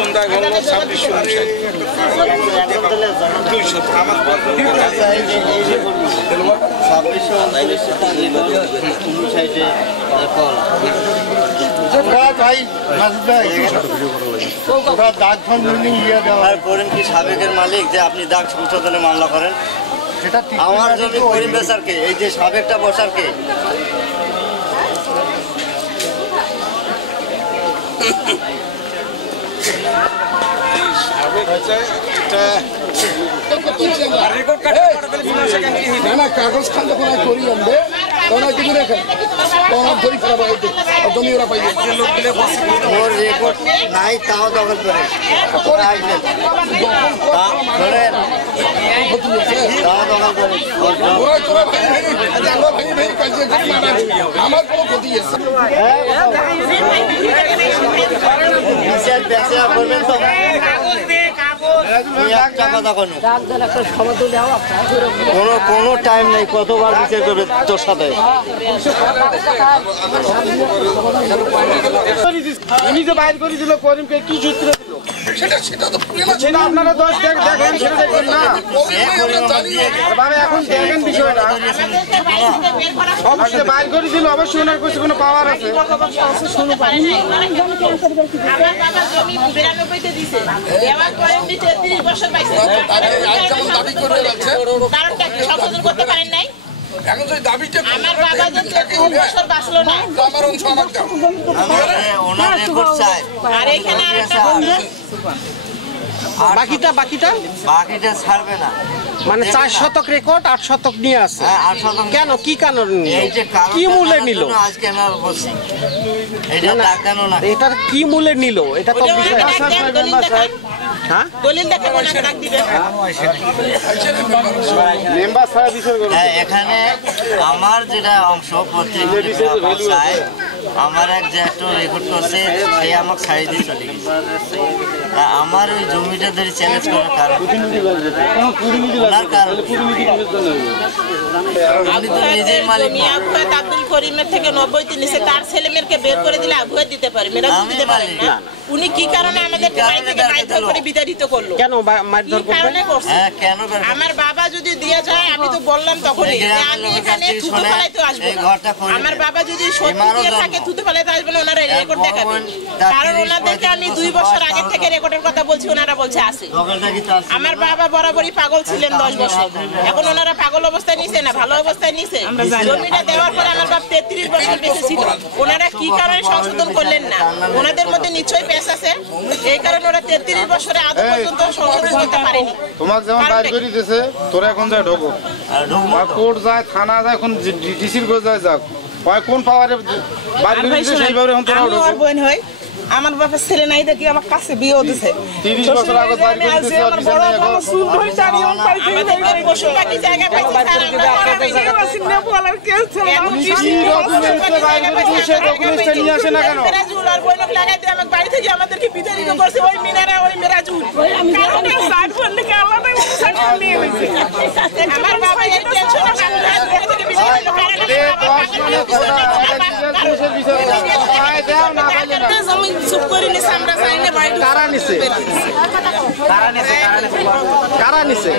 নতুন দাগ হলো 2600 সাবেকের মালিক যে আপনি দাগ সংশোধনে মামলা করেন আমার জমি করিম বেচার কে? এই যে সাবেকটা বসার কে? কাগজ খান যখন করি আনবে তখন কিছু রেখেন তখন ধরি খারাপ হয় জমি ওরা পাইবে ওর রেকর্ড নাই তাও দখল করে আমার কোনো ক্ষতি আছে করবেন তো কোনো টাইম নেই কতবার বিচার করবে তোর সাথে উনি যে বাইর করে দিল করিমকে কি সূত্র দিল সেটা আপনারা দোষ দেখেন সেটা দেখবেন না বাবা এখন দেখেন বিষয়টা অবশ্যই বাইর করে দিল অবশ্যই ওনার কাছে কোনো পাওয়ার আছে এখন যদি দাবিটা আমার বাবা যে 3 বছর বাঁচলো না আমার অংশ আমার দাও ওনার রেকর্ড চাই আর এখানে আরেকটা বাকিটা ছাড়বে না মানে 4 শতক রেকর্ড 8 শতক নিয়ে আছে কেন কি কারণ কি মূল্যে নিল আজকে আমরা বলছি এটা টাকানো না এটা কি মূল্যে নিল এটা তো বিষয় হ্যাঁ দলিল দেখে কোনা ডাক দিবে মেম্বার সাহেব বিচার করবে এখানে আমার যেটা অংশ পত্রিকা আমার এক যে একটা রেকর্ড করছে সে আমাকে ছাড়িয়ে দিয়ে চলে গেছে আমার ওই জমিটা ধরে চ্যালেঞ্জ করার কারণ আমি তো নিজেই মালিক আব্দুল করিমের থেকে 90 নিচে তার ছেলেমেয়েকে বের করে দিলে আবহাওয়া দিতে পারে মেরা দিতে পারে না উনি কি কারণে আমাদের বাড়ি থেকে মারধর করে বিতাড়িত করলো কেন মারধর করবে হ্যাঁ কেন আমার বাবা যদি দিয়ে যায় আমি তো বললাম তখনই যে আমি এখানে থুতু ফেলাইতে আসব আমার বাবা যদি সত্যি দিয়ে থাকে থুতু ফেলাইতে আসবে না ওনারা রেকর্ড দেখাবেন কারণ ওনাদেরকে আমি 2 বছর আগে থেকে রেকর্ডের কথা বলছি ওনারা বলছে আছে আমার বাবা বরাবরই পাগল ছিলেন 10 বছর এখন ওনারা পাগল অবস্থায় নিছে না ভালো অবস্থায় নিছে জমিটা দেওয়ার পর আমার বাবা 33 বছর বেঁচে ছিল ওনারা কি কারণে সংশোধন করলেন না ওনাদের মধ্যে নিশ্চয়ই পেশ আছে এই কারণে ওরা 33 বছরে আদৌ পর্যন্ত সংশোধন করতে পারেনি তোমাকে যেমন বাইর করে দিয়েছে তোরা এখন যায় ঢোকো আর কোর্ট যায় থানা যায় এখন ডিসির করে যায় যাক কোন পাওয়ারে বাইর করে দিয়েছে সেইভাবে এখন তোরা ঢোকো আমার বাবার ছেলে নাই দেখি আমার কাছে বিয়ে দিছে 30 বছর আগে বাইর করে দিয়েছে আর বড় বড় চুল ধরে চারি অন পাই আমাদের পশু পাখি জায়গা পাইছে তার আমরা সিনে বলার কেউ ছিল কি ডকুমেন্টস বাইর করে দিয়েছে ডকুমেন্টস নিয়ে আসে না কেন মেরাজুল আর বইনক লাগাই দিয়ে আমাকে বাড়ি থেকে আমাদেরকে বিতাড়িত করছে ওই মিনারা ওই মেরাজুল কারণ সাইড ফোন থেকে আল্লাহ সাইড নিয়ে হইছে আমার বাবা এই টেনশনে কাজ থেকে বিতাড়িত করে পুলিশের বিচার পায় দাও না পাইলে না চুপ করে নিছে আমরা চাই না বাড়ি কারা নিছে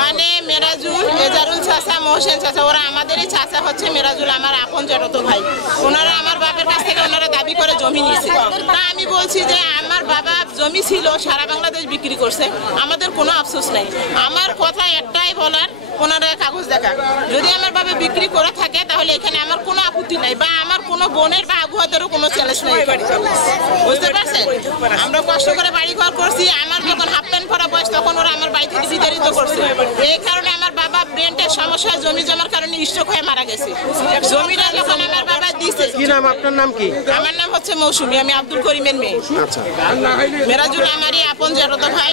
মানে মেরাজুল এজারুল চাচা মোহসেন চাচা ওরা আমাদেরই চাচা হচ্ছে মেরাজুল আমার আপন জড়তো ভাই ওনারা আমার বাবার কাছ থেকে ওনারা দাবি করে জমি নিয়েছে তা আমি বলছি যে আমার বাবা জমি ছিল সারা বাংলাদেশ বিক্রি করছে আমাদের কোনো আফসোস নাই আমার কথা একটাই বলার ওনারা কাগজ দেখা যদি আমার বাবা বিক্রি করে থাকে তাহলে এখানে আমার কোনো আপত্তি নাই বা আমার কোনো বোনের বা আবুয়াদেরও কোনো চ্যালেঞ্জ নাই বুঝতে পারছেন আমরা কষ্ট করে বাড়ি ঘর করছি আমার যখন হাফ প্যান্ট পরা বয়স তখন ওরা আমার বাড়ি থেকে বিতাড়িত করছে এই কারণে আমার বাবা ব্রেনের সমস্যা জমি জমার কারণে স্ট্রোক হয়ে মারা গেছে জমিটা যখন আমার বাবা দিছে কি নাম আপনার নাম কি আমার নাম হচ্ছে মৌসুমী আমি আব্দুল করিমের মেয়ে আচ্ছা মেরাজুল আমারই আপন জড়তো ভাই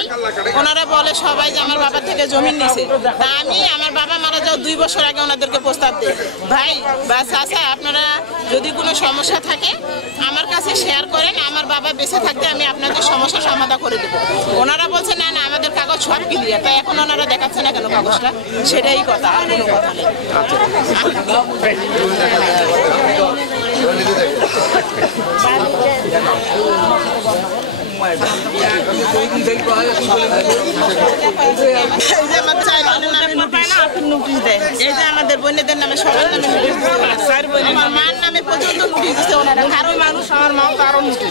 ওনারা বলে সবাই যে আমার বাবার থেকে জমি নিছে তা আমি আমার বাবা মারা যাওয়ার 2 বছর আগে ওনাদেরকে প্রস্তাব দিই ভাই বা চাচা আপনারা যদি কোনো সমস্যা থাকে আমার কাছে শেয়ার করেন আমার বাবা বেঁচে থাকতে আমি আপনাদের সমস্যা সমাধান করে দেবো ওনারা বলছে না না আমাদের কাগজ সব ক্লিয়ার তাই এখন ওনারা দেখাচ্ছে না কেন কাগজটা সেটাই কথা আর কোনো কথা নেই এই যে আমার চার বোনের নামে নোটিশ দেয়, এই যে আমাদের বোনেদের নামে সবার নামে নোটিশ দিচ্ছে, আমার মার নামে পর্যন্ত নোটিশ দিচ্ছে ওনারা। কারো মানুষ আমার মা কারো নোটিশ